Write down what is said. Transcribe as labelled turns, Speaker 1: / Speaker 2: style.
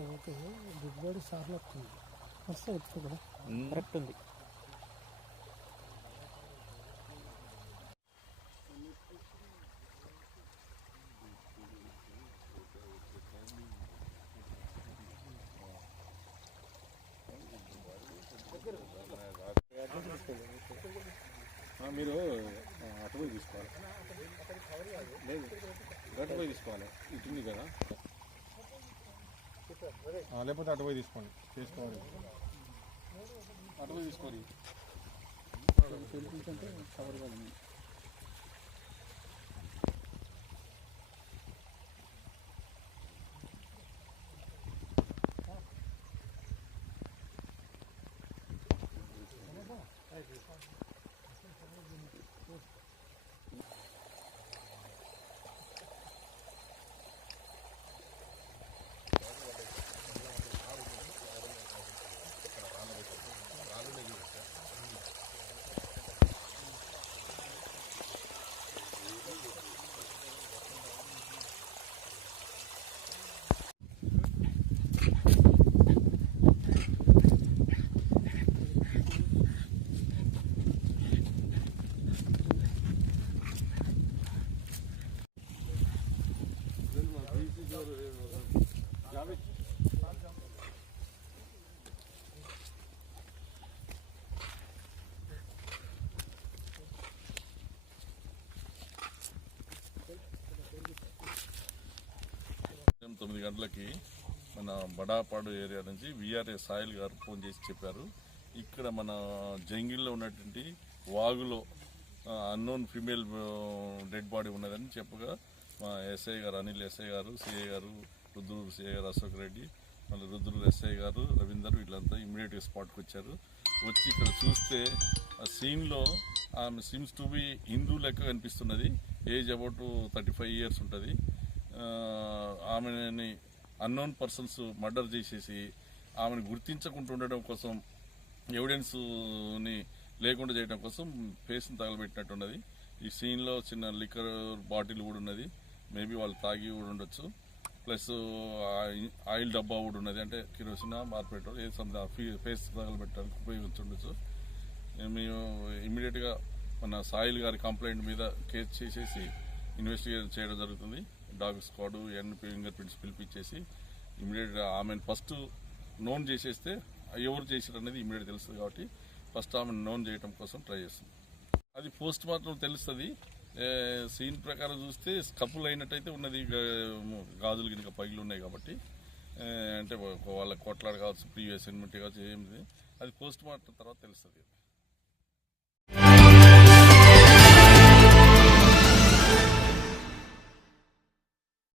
Speaker 1: పోతే దిగుబడి సార్లు వస్తుంది. వస్తే వచ్చు కదా?
Speaker 2: కరెక్ట్ ఉంది.
Speaker 3: ఆ, మీరు అటు పోయి తీసుకోవాలి. లేదు అటు పోయి తీసుకోవాలి. ఇటు ఉంది కదా? లేకపోతే అటు పోయి తీసుకోండి. తీసుకోవాలి అటు పోయి తీసుకోవాలి
Speaker 1: కవర్ కదా.
Speaker 4: తొమ్మిది గంటలకి మన బడాపాడు ఏరియా నుంచి విఆర్ఏ సాయిల్ గారు ఫోన్ చేసి చెప్పారు. ఇక్కడ మన జంగిల్లో ఉన్నటువంటి వాగులో అన్నోన్ ఫీమేల్ డెడ్ బాడీ ఉన్నదని చెప్పగా మా ఎస్ఐ గారు అనిల్ ఎస్ఐ గారు సిఐ గారు రుద్రూరు సిఐ గారు అశోక్ రెడ్డి మళ్ళీ రుద్రూరు ఎస్ఐ గారు రవీందర్ వీళ్ళంతా ఇమ్మీడియట్గా స్పాట్కి వచ్చారు. వచ్చి ఇక్కడ చూస్తే ఆ సీన్లో ఆమె సిమ్స్ టు బి హిందూ లెక్క కనిపిస్తున్నది. Age about thirty five years ఉంటుంది ఆమెని అన్నోన్ పర్సన్స్ మర్డర్ చేసేసి ఆమెను గుర్తించకుండా ఉండడం కోసం ఎవిడెన్స్ని లేకుండా చేయడం కోసం ఫేస్ని తగలబెట్టినట్టున్నది. ఈ సీన్లో చిన్న లిక్కర్ బాటిల్ కూడా ఉన్నది. మేబీ వాళ్ళు తాగి కూడా ఉండొచ్చు. ప్లస్ ఆయిల్ డబ్బా కూడా ఉన్నది. అంటే కిరోసిన్ మార్పెట్రోల్ ఏ ఫేస్ తగలబెట్టడానికి ఉపయోగించుండొచ్చు. మేము ఇమ్మీడియట్గా మన సాయిల్ గారి కంప్లైంట్ మీద కేసు చేసేసి ఇన్వెస్టిగేట్ చేయడం జరుగుతుంది. డాగ్ స్క్వాడ్ ఎన్పి ఫింగర్ ప్రింట్స్ పిలిపించేసి ఇమ్మీడియట్గా ఆమెను ఫస్ట్ నోన్ చేసేస్తే ఎవరు చేశారు అనేది ఇమ్మీడియట్ తెలుస్తుంది కాబట్టి ఫస్ట్ ఆమెను నోన్ చేయడం కోసం ట్రై చేస్తుంది అది పోస్ట్ మార్టం తెలుస్తుంది. సీన్ ప్రకారం చూస్తే కపుల్ అయినట్టయితే ఉన్నది గాజులు గినక పగిలి ఉన్నాయి కాబట్టి. అంటే వాళ్ళ కొట్లాడ కావచ్చు ప్రీవియస్ ఎన్మెంట్ కావచ్చు ఏమిది. అది పోస్ట్ మార్టం తర్వాత తెలుస్తుంది.